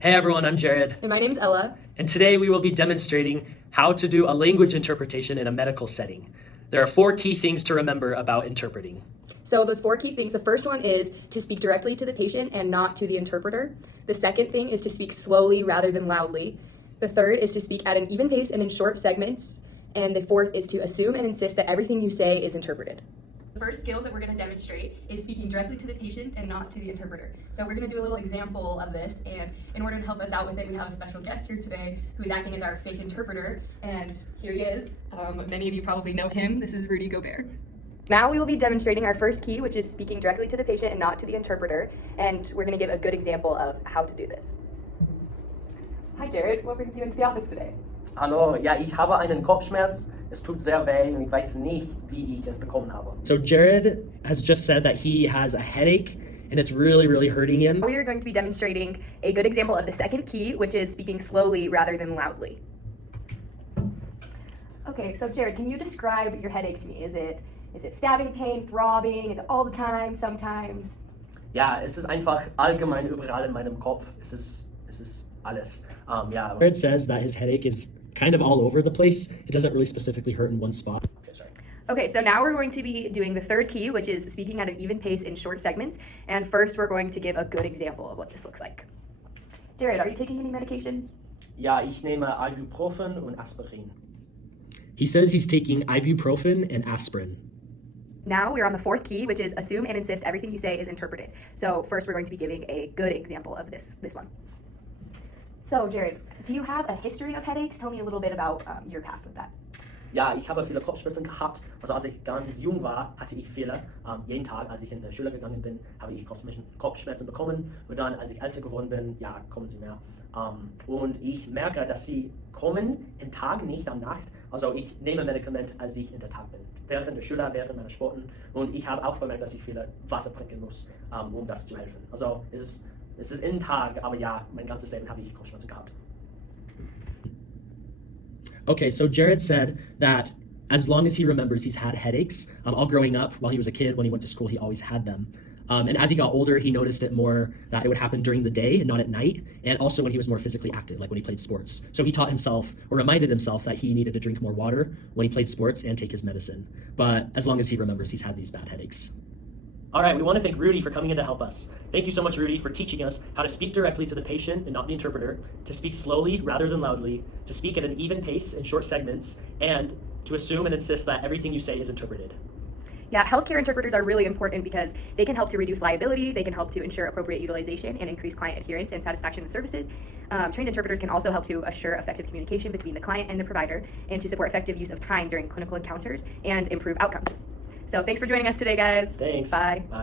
Hey everyone, I'm Jared, And my name's Ella. and today we will be demonstrating how to do a language interpretation in a medical setting. There are 4 key things to remember about interpreting. So those 4 key things, the first one is to speak directly to the patient and not to the interpreter. The second thing is to speak slowly rather than loudly. The third is to speak at an even pace and in short segments. And the fourth is to assume and insist that everything you say is interpreted. The first skill that we're going to demonstrate is speaking directly to the patient and not to the interpreter. So we're going to do a little example of this, and in order to help us out with it, we have a special guest here today who's acting as our fake interpreter, and here he is. Many of you probably know him. This is Rudy Gobert. Now we will be demonstrating our first key, which is speaking directly to the patient and not to the interpreter, and we're going to give a good example of how to do this. Hi Jared, what brings you into the office today? Hallo, ja, ich habe einen Kopfschmerz. Es tut sehr weh und ich weiß nicht, wie ich es bekommen habe. So Jared has just said that he has a headache and it's really hurting him. We are going to be demonstrating a good example of the second key, which is speaking slowly rather than loudly. Okay, so Jared, can you describe your headache to me? Is it stabbing pain, throbbing? Is it all the time, sometimes? Ja, es ist einfach allgemein überall in meinem Kopf. Es ist alles. Ja. Jared says that his headache is kind of all over the place. It doesn't really specifically hurt in one spot. Okay, sorry. Okay, so now we're going to be doing the third key, which is speaking at an even pace in short segments. And first, we're going to give a good example of what this looks like. Jared, are you taking any medications? Ja, ich nehme Ibuprofen und Aspirin. He says he's taking ibuprofen and aspirin. Now we're on the fourth key, which is assume and insist everything you say is interpreted. So first, we're going to be giving a good example of this one. So Jared, do you have a history of headaches? Tell me a little bit about your past with that. Ja, ich habe viele Kopfschmerzen gehabt. Also als ich ganz jung war, hatte ich viele. Jeden Tag, als ich in die Schule gegangen bin, habe ich Kopfschmerzen bekommen. Und dann, als ich älter geworden bin, ja, kommen sie mehr. Und ich merke, dass sie kommen am Tag, nicht am Nacht. Also ich nehme Medikamente, als ich in der Tag bin. Während der Schule, während meiner Sporten. Und ich habe auch bemerkt, dass ich viel Wasser trinken muss, um das zu helfen. Also es ist im Tag, aber ja, mein ganzes Leben habe ich Kopfschmerzen gehabt. Okay, so Jared said that as long as he remembers, he's had headaches. All growing up, while he was a kid, when he went to school, he always had them. And as he got older, he noticed it more that it would happen during the day and not at night, and also when he was more physically active, like when he played sports. So he taught himself, or reminded himself, that he needed to drink more water when he played sports and take his medicine. But as long as he remembers, he's had these bad headaches. All right, we want to thank Rudy for coming in to help us. Thank you so much, Rudy, for teaching us how to speak directly to the patient and not the interpreter, to speak slowly rather than loudly, to speak at an even pace in short segments, and to assume and insist that everything you say is interpreted. Yeah, healthcare interpreters are really important because they can help to reduce liability, they can help to ensure appropriate utilization and increase client adherence and satisfaction with services. Trained interpreters can also help to assure effective communication between the client and the provider and to support effective use of time during clinical encounters and improve outcomes. So thanks for joining us today, guys. Thanks. Bye. Bye.